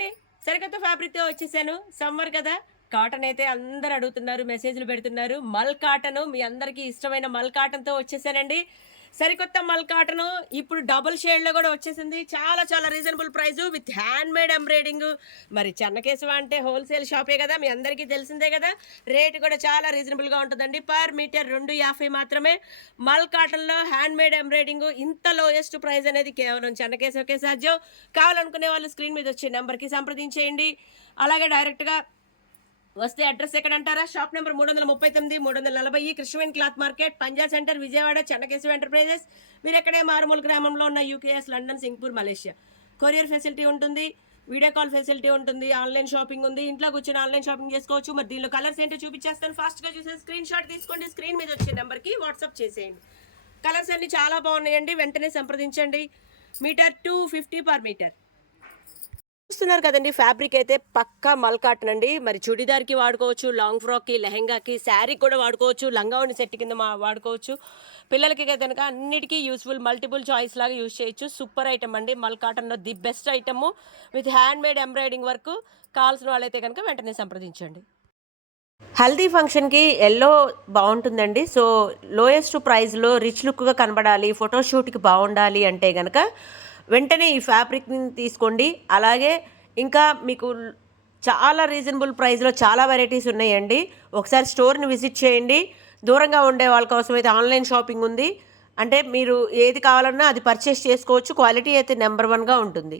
అండి. సరికొత్త ఫ్యాబ్రిక్‌తో వచ్చేసాను. సమ్మర్ కదా! కాటన్ అయితే అందరూ అడుగుతున్నారు. మెసేజ్‌లు పెడుతున్నారు. మల్ కాటను మీ అందరికీ ఇష్టమైన మల్ కాటన్‌తో వచ్చేసానండి. సరికొత్త మల్ కాటను ఇప్పుడు డబుల్ షేడ్‌లో గూడా వచ్చేసింది. చాలా చాలా రీజనబుల్ ప్రైజు విత్ హ్యాండ్‌మేడ్ ఎంబ్రాయిడింగు. మరి చెన్నకేశవ అంటే హోల్‌సేల్ షాపే గదా! మీ అందరికీ తెలిసిందే గదా! రేట్ కూడా చాలా రీజనబుల్‌గా ఉంటదండి. పర్ మీటర్ 2.50 మాత్రమే. మల్ కాటన్‌లో హ్యాండ్‌మేడ్ ఎంబ్రాయిడింగు ఇంత లోయెస్ట్ ప్రైజ్ అనేది కేవలం చెన్నకేశవకే సాధ్యం. కావాలనుకునే వాళ్ళు స్క్రీన్ మీద వచ్చే నంబర్‌కి సంప్రదించేయండి. అలాగే డైరెక్ట్‌గా వస్తే అడ్రస్ ఎక్కడంటారా? Shop number 339, 340 Krishnaveni cloth market, Punjab centre, Vijayawada, Chennakesava enterprises. మీరెక్కడే మారుమూల గ్రామంలో ఉన్న UKs, London, Singapore, Malaysia. Courier facility ఉంటుంది. వీడియో కాల్ ఫెసిలిటీ ఉంటుంది. ఆన్‌లైన్ షాపింగ్ ఉంది. ఇంట్లో కూర్చొని ఆన్‌లైన్ షాపింగ్ చేసుకోవచ్చు. మరి దీనిలో కలర్స్ ఏంటో చూపించేస్తాను. ఫాస్ట్‌గా చూసేసి స్క్రీన్ షాట్ తీసుకోండి. స్క్రీన్ మీద వచ్చే నంబర్‌కి వాట్సాప్ చేసేయండి. కలర్స్ అన్నీ చాలా బాగున్నాయండి. వెంటనే సంప్రదించండి. Metre 250 per metre. చూస్తున్నారు కదండీ! ఫ్యాబ్రిక్ అయితే పక్కా మల్ కాటన్ అండి. మరి చుడిదార్‌కి వాడుకోవచ్చు, లాంగ్ ఫ్రాక్‌కి, లెహెంగాకి, శారీకి కూడా వాడుకోవచ్చు, లంగావోణి సెట్ కింద వాడుకోవచ్చు. పిల్లలకి గనుక అన్నిటికీ యూజ్‌ఫుల్ మల్టిపుల్ చాయిస్ లాగా యూజ్ చేయొచ్చు. సూపర్ ఐటెమ్ అండి. మల్ కాటన్‌లో the best item with handmade embroidering work. కావాల్సిన వాళ్ళైతే గనుక వెంటనే సంప్రదించండి. హల్దీ ఫంక్షన్‌కి యెల్లో బావుంటుందండి. సో, లోయెస్ట్ ప్రైస్‌లో రిచ్ లుక్‌గా కనపడాలి, ఫోటోషూట్‌కి బావుండాలి అంటే గనక వెంటనే ఈ ఫ్యాబ్రిక్‌ని తీసుకోండి. అలాగే ఇంకా మీకు చాలా రీజనబుల్ ప్రైస్‌లో చాలా వెరైటీస్ ఉన్నాయండి. ఒకసారి స్టోర్‌ని విజిట్ చేయండి. దూరంగా ఉండే వాళ్ళ కోసమైతే ఆన్‌లైన్ షాపింగ్ ఉంది. అంటే మీరు ఏది కావాలన్నా అది పర్చేస్ చేసుకోవచ్చు. క్వాలిటీ అయితే నంబర్ 1గా ఉంటుంది.